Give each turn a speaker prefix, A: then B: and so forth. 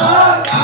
A: Lord.